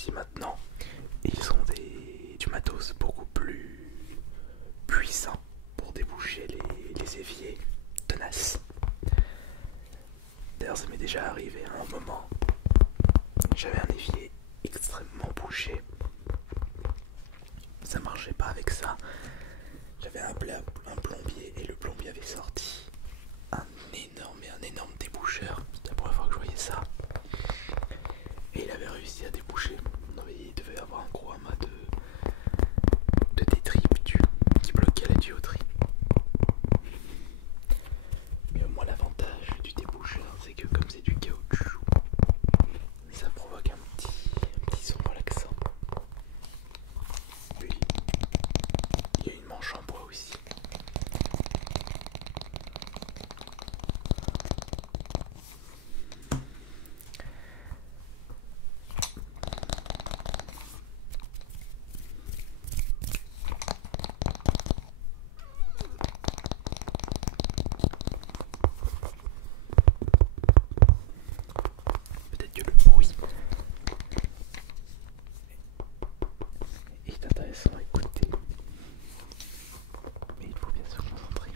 aussi maintenant. Ils ont du matos beaucoup plus puissant pour déboucher les éviers tenaces. D'ailleurs, ça m'est déjà arrivé à un moment. J'avais un évier extrêmement bouché. Ça marchait pas avec ça. J'avais appelé un plombier et le plombier avait sorti un énorme déboucheur. C'était la première fois que je voyais ça. Et il avait réussi à déboucher. Il devait y avoir un gros amas de détritus qui bloquait la tuyauterie. Mais au moins l'avantage du déboucheur, c'est que comme c'est du caoutchouc, ça provoque un petit son relaxant. Puis il y a une manche en bois aussi. Peut-être que le bruit est intéressant à écouter, mais il faut bien se concentrer.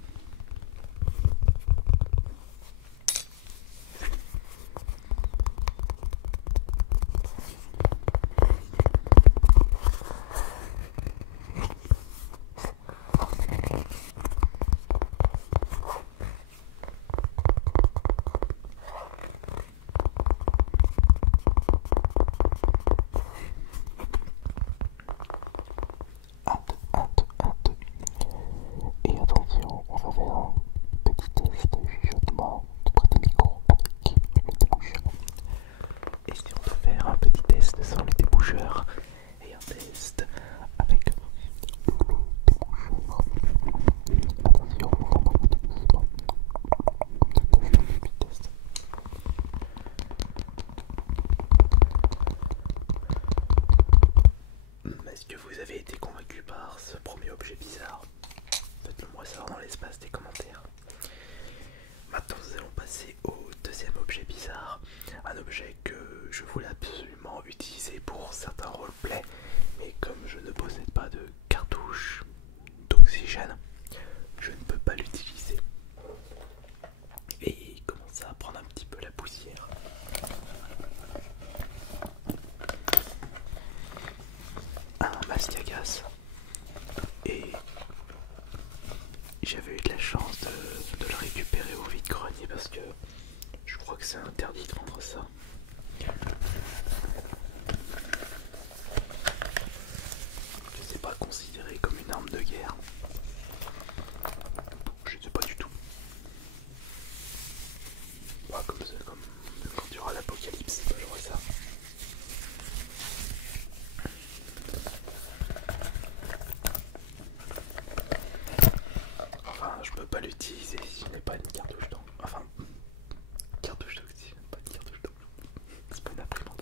Et attention, on va faire un petit test de chuchotement tout près des micros avec le déboucheur. Et si on peut faire un petit test sans le déboucheur et un test avec le déboucheur. Attention, on va monter doucement. Petit test. Est-ce que vous avez été convaincu par ce premier objet bizarre? Faites-le moi savoir dans l'espace des commentaires. Maintenant nous allons passer au deuxième objet bizarre. Un objet que je voulais absolument utiliser pour certains roleplays, mais comme je ne possède pas de cartouche d'oxygène, je ne peux pas l'utiliser. Et il commence à prendre un petit peu la poussière. Un masque à gaz. Et j'avais eu de la chance de le récupérer au vide-grenier parce que je crois que c'est interdit de rendre ça. Je sais pas, considéré comme une arme de guerre. Je sais pas du tout. Bah, comme quand il y aura l'apocalypse, bah, j'aurai ça. Enfin, je peux pas l'utiliser si je n'ai pas une cartouche d'encre. Enfin, cartouche d'oxygène, pas une cartouche d'encre. C'est pas une imprimante.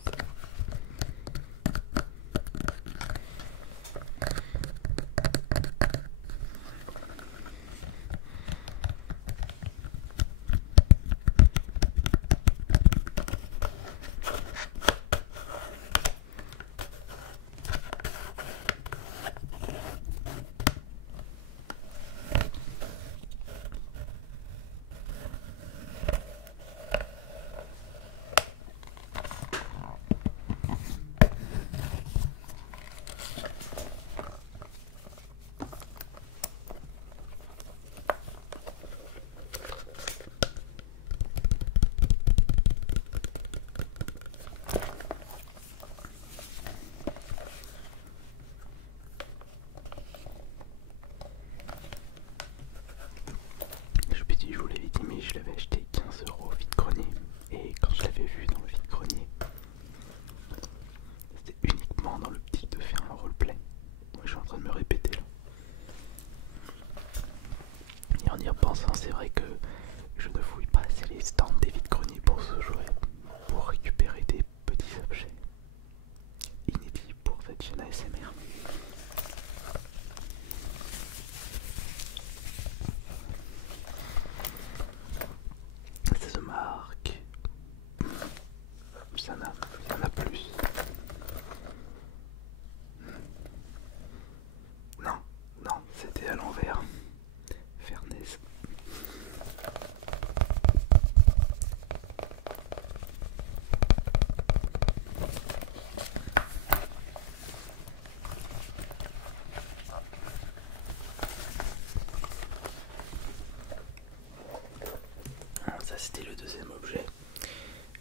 c'était le deuxième objet.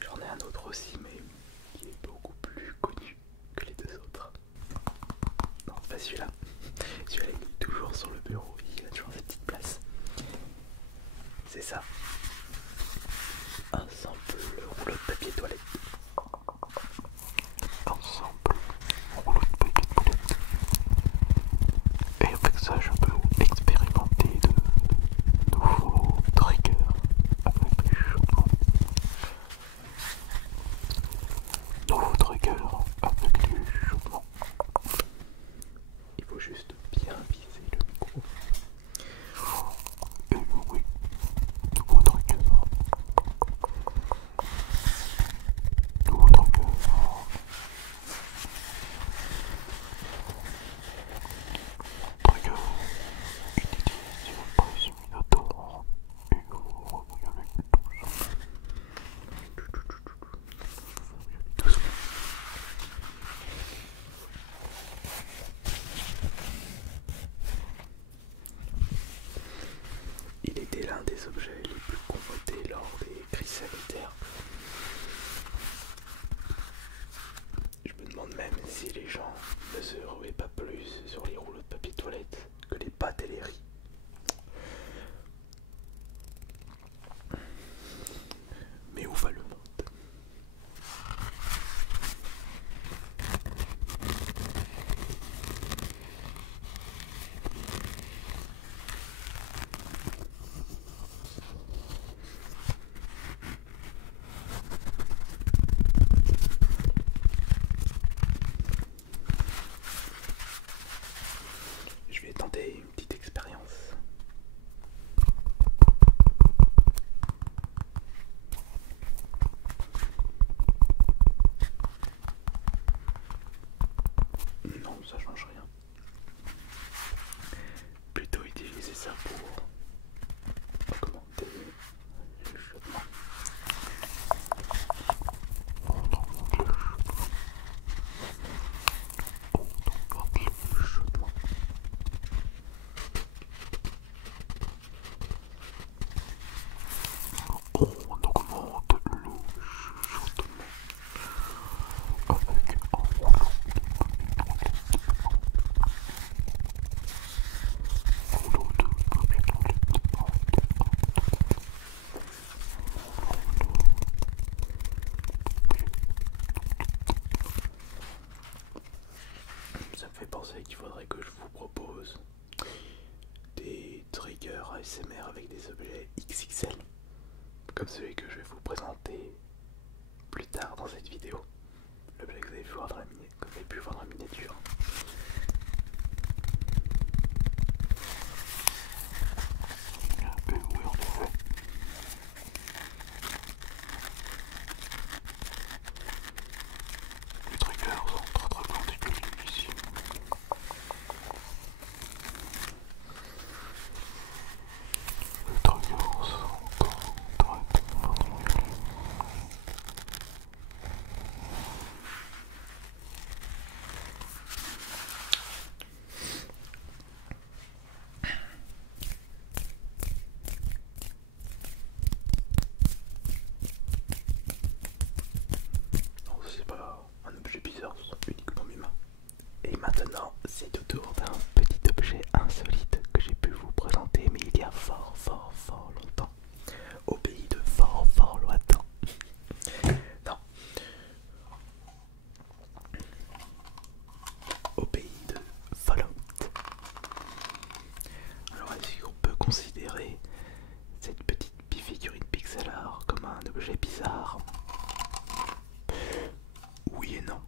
J'en ai un autre aussi, mais il est beaucoup plus connu que les deux autres. Non, pas celui-là. Celui-là il est toujours sur le bureau, il a toujours sa petite place. C'est ça. Un simple rouleau de papier toilette. Un simple rouleau de papier toilette. Et avec ça, je peux expérimenter de nouveaux triggers avec les chaudements. Nouveaux triggers avec les chaudements. Il faut juste bien viser le micro. Et oui, nouveaux triggers. Nouveaux triggers. Trigger inutilisé par Simulator et on regarde Doucement. Il était l'un des objets les plus convoités lors des crises sanitaires. Je me demande même si les gens ne se ruaient pas plus sur les rouleaux de papier toilette que les pâtes et les riz. Mais où va le monde? Je vais tenter une petite expérience. Non, ça change rien. Plutôt utiliser ça pour augmenter le chaudement. Le chaudement. on augmente le chaudement avec un rouleau de papier toilette. Ça me fait penser qu'il faudrait que je vous propose des triggers ASMR avec des objets XXL, comme celui que je vais vous présenter plus tard dans cette vidéo. L'objet que vous avez pu voir dans la miniature. Et oui, en effet. Les triggers sont très particuliers ici. Les triggers sont très particuliers. Non, c'est pas un objet bizarre, c'est uniquement mes mains. Et maintenant, c'est au tour d'un petit objet insolite que j'ai pu vous présenter, mais il y a fort longtemps, au pays de fort lointain. Non, au pays de Fallout. Alors, est-ce qu'on peut considérer cette petite bifigurine pixel art comme un objet bizarre? Oui et non.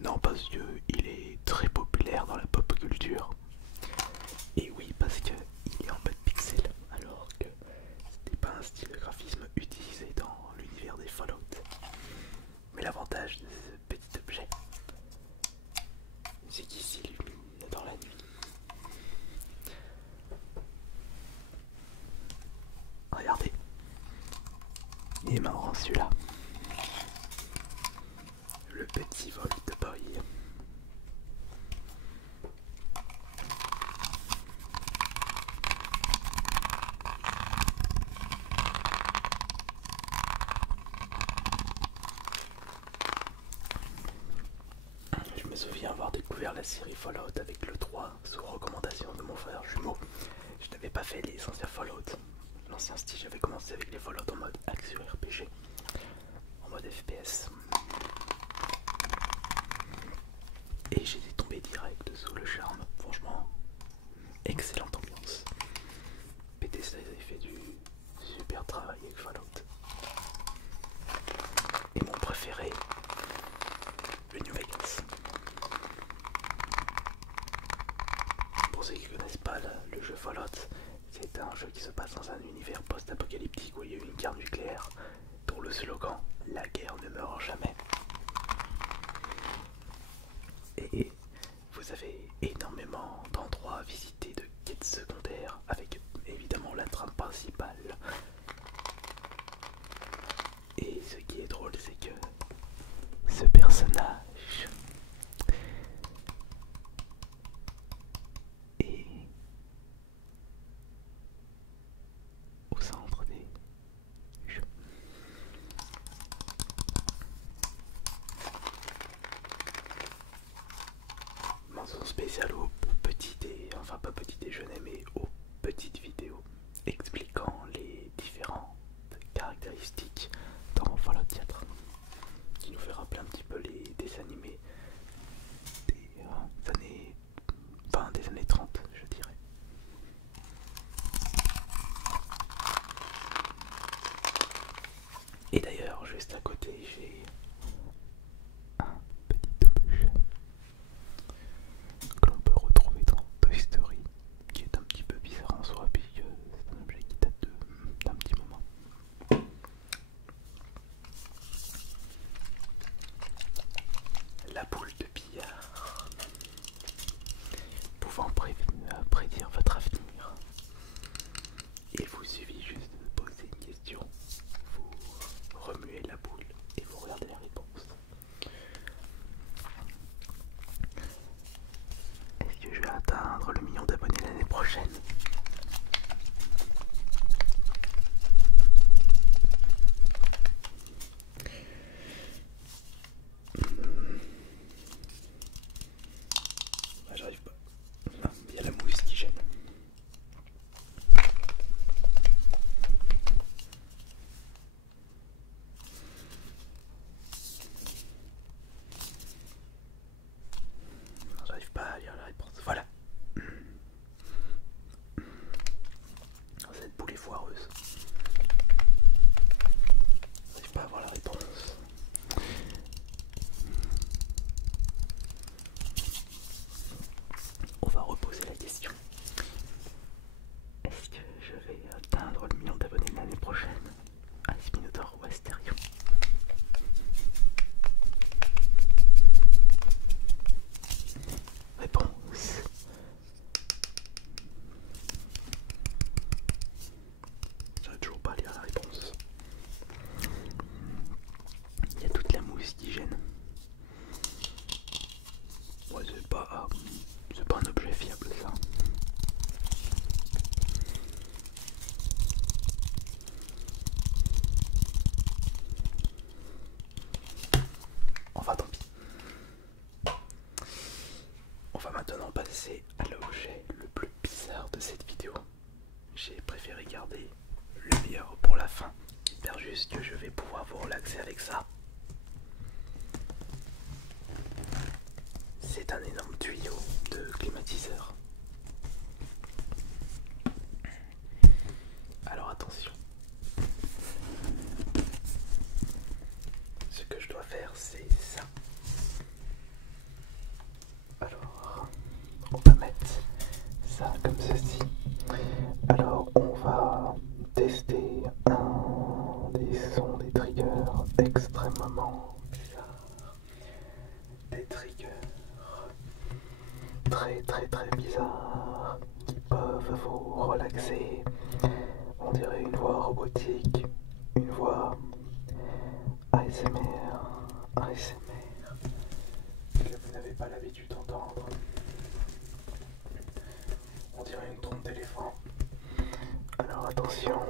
Non, parce qu'il est très populaire dans la pop culture. Et oui, parce qu'il est en mode pixel, alors que c'était pas un style de graphisme utilisé dans l'univers des Fallout. Mais l'avantage de ce petit objet, c'est qu'il s'illumine dans la nuit. Regardez, il est marrant celui-là. Le petit vol de Boy. souviens avoir découvert la série Fallout avec le 3 sous recommandation de mon frère jumeau. Je n'avais pas fait les anciens Fallout. L'ancien style, j'avais commencé avec les Fallout en mode action RPG, en mode FPS. Et j'étais tombé direct sous le charme. Franchement, excellente ambiance. Bethesda avait fait du super travail avec Fallout. Et mon préféré, le New Vegas. Pour ceux qui ne connaissent pas le jeu Fallout, c'est un jeu qui se passe dans un univers post-apocalyptique où il y a eu une guerre nucléaire dont le slogan « La guerre ne meurt jamais ». Et vous avez énormément d'endroits à visiter, de quêtes secondaires, avec évidemment la trame principale. Et ce qui est drôle, c'est que ce personnage est au centre des jeux. Mention spéciale au enfin pas petit déjeuner, mais aux petites vidéos expliquant les différentes caractéristiques dans Fallout 4, qui nous fait rappeler un petit peu les dessins animés des années 30, je dirais. Et d'ailleurs, juste à côté, j'ai un petit objet que l'on peut retrouver dans Toy Story, qui est un petit peu bizarre en soi, puisque c'est un objet qui date d'un petit moment. La boule de billard, pouvant prédire votre avenir. Il vous suffit juste de poser une question, vous remuez la boule et vous regardez la réponse. Est-ce que je vais atteindre le million d'abonnés l'année prochaine? J'arrive pas. Il y a la mousse qui gêne. J'arrive pas à lire la réponse. Voilà. Cette boule est foireuse. J'arrive pas à voir la réponse. On va reposer la question. Est-ce que je vais atteindre le million d'abonnés l'année prochaine? Ice Minotaur ou Asterion? Réponse. J'arrive toujours pas à lire la réponse. Il y a toute la mousse qui gêne. Ouais, c'est pas un objet fiable ça. Enfin tant pis. On va maintenant passer à l'objet le plus bizarre de cette vidéo. J'ai préféré garder le meilleur pour la fin. J'espère juste que je vais pouvoir vous relaxer avec ça. C'est un énorme tuyau de climatiseur. Alors attention. Ce que je dois faire, c'est ça. Alors, on va mettre ça comme ceci. Alors, on va tester un des sons des triggers extrêmement bizarres. Des triggers très bizarres qui peuvent vous relaxer. On dirait une voix robotique, une voix ASMR que vous n'avez pas l'habitude d'entendre. On dirait une trompe d'éléphant. Alors attention.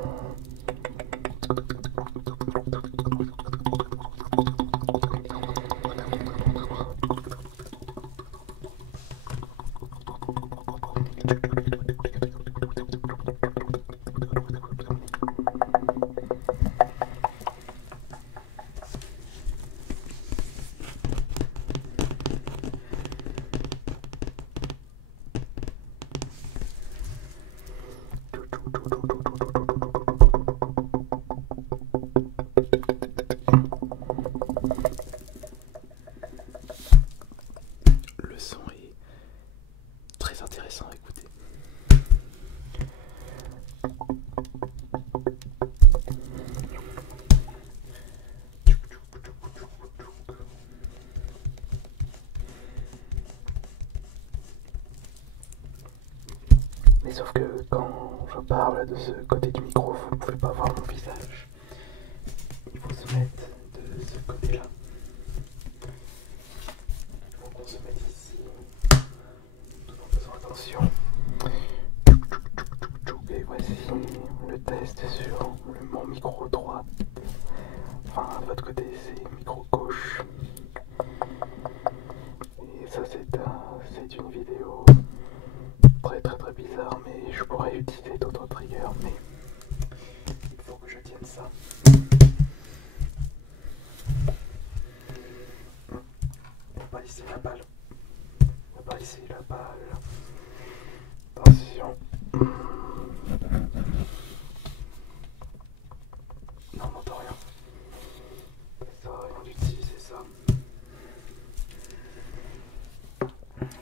sauf que quand je parle de ce côté du micro, vous ne pouvez pas voir mon visage. Il faut se mettre de ce côté-là. Donc on se met ici, tout en faisant attention. Et voici le test sur mon micro droit. Enfin, de votre côté, c'est micro gauche. Et ça, c'est une vidéo très bizarre, mais je pourrais utiliser d'autres triggers, mais il faut que je tienne ça. On va pas laisser la balle. On va pas laisser la balle. Attention. Non, on n'entend rien. Ça sert à rien d'utiliser ça.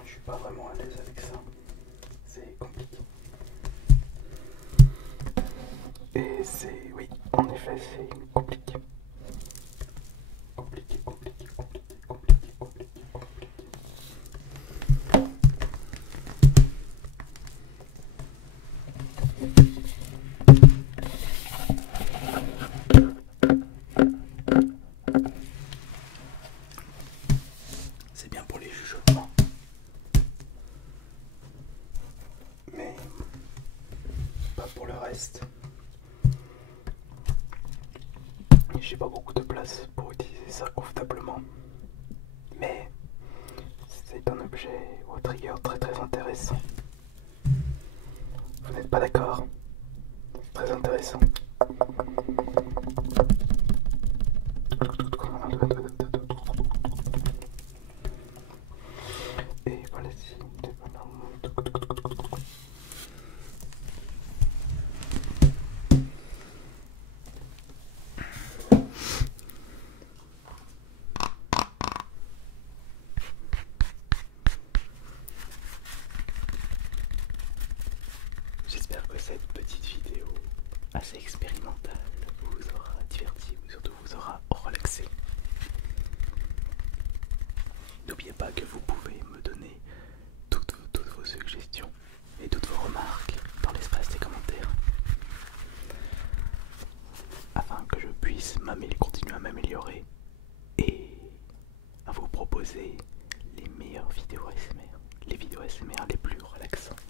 Je suis pas vraiment à l'aise avec ça. C'est compliqué. Et c'est... oui, en effet, c'est compliqué. Compliqué. C'est bien pour les chuchotements. Mais pas pour le reste. J'ai pas beaucoup de place pour utiliser ça confortablement. Mais c'est un objet au trigger très intéressant. Vous n'êtes pas d'accord? C'est très intéressant. Et voilà. J'espère que cette petite vidéo assez expérimentale vous aura diverti ou surtout vous aura relaxé. N'oubliez pas que vous pouvez me donner toutes vos suggestions et toutes vos remarques dans l'espace des commentaires afin que je puisse continuer à m'améliorer et à vous proposer les meilleures vidéos ASMR, les vidéos ASMR les plus relaxantes.